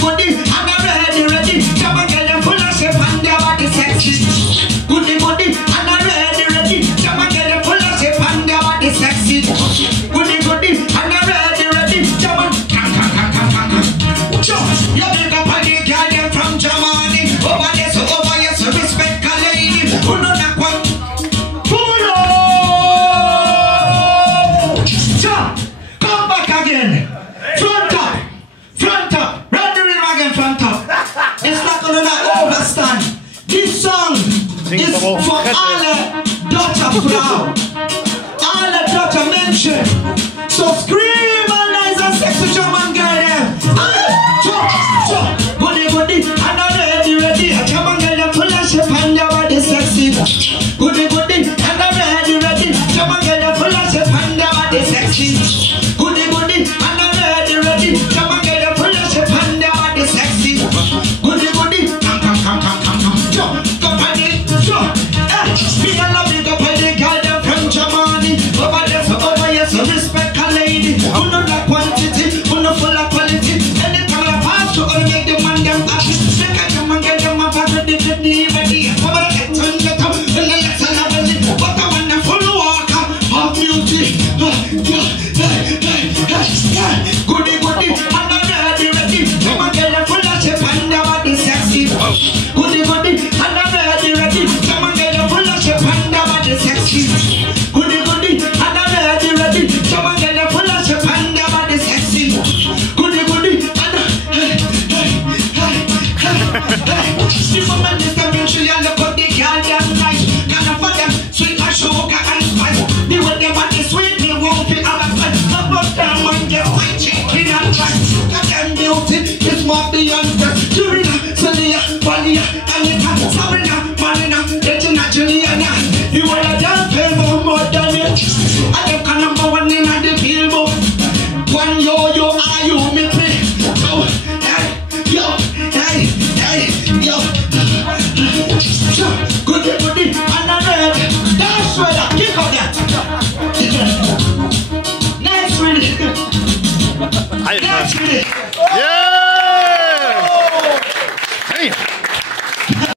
goody, and I'm ready. Come on, girl, you full of shape and your body sexy. Goody, and I'm ready. Come on, girl, you full of shape and your body sexy. Goody, and I'm ready. Come on, you big up on the girl, you from Germany. Over there, so respect a lady. Who know that one? Pull up! Come back again. Front up. Run the rhythm again, front up. It's not gonna overstand. This song is for all the Dutch proud. All the Dutch mention. So scream and nice and sexy German girl there. Goody, and I'm ready. Come on, girl, you full of shape and your body sexy. Goody, and I'm ready. Come on, girl, you full of shape and your body sexy. Goody, and I'm ready. Come on, girl, you full of shape and your body sexy. Goody, come. Go party, me and love you, go party, girl, you're from Germany. Over there, so respect a lady. Who know that quantity, who know full of quality. Anytime I pass you, I'll make the man them happy. Make a come and get them up and ready. Come on, get on, and let's have it. What a wonderful walker of beauty. Goody, and I'm ready. Come on, get them full of shape and your body sexy. Goody, and I'm ready. Come on, get them full of shape and your body sexy. Goody, and I'm ready. Come on, get them full of shape and your body sexy. Goody, and the moment is coming, she and look at the girl, they're nice. Kind of for them, sweet and sugar and spice. The way they want the sweet, they won't be out of sight. About them when they're white chicken and rice. Look at them beauty, it's more beyond breath. Jurina, Celia, Valia, Anita, Sabrina, Marina, Regina, Juliana. You want to dance, pay more than it. I don't know number one.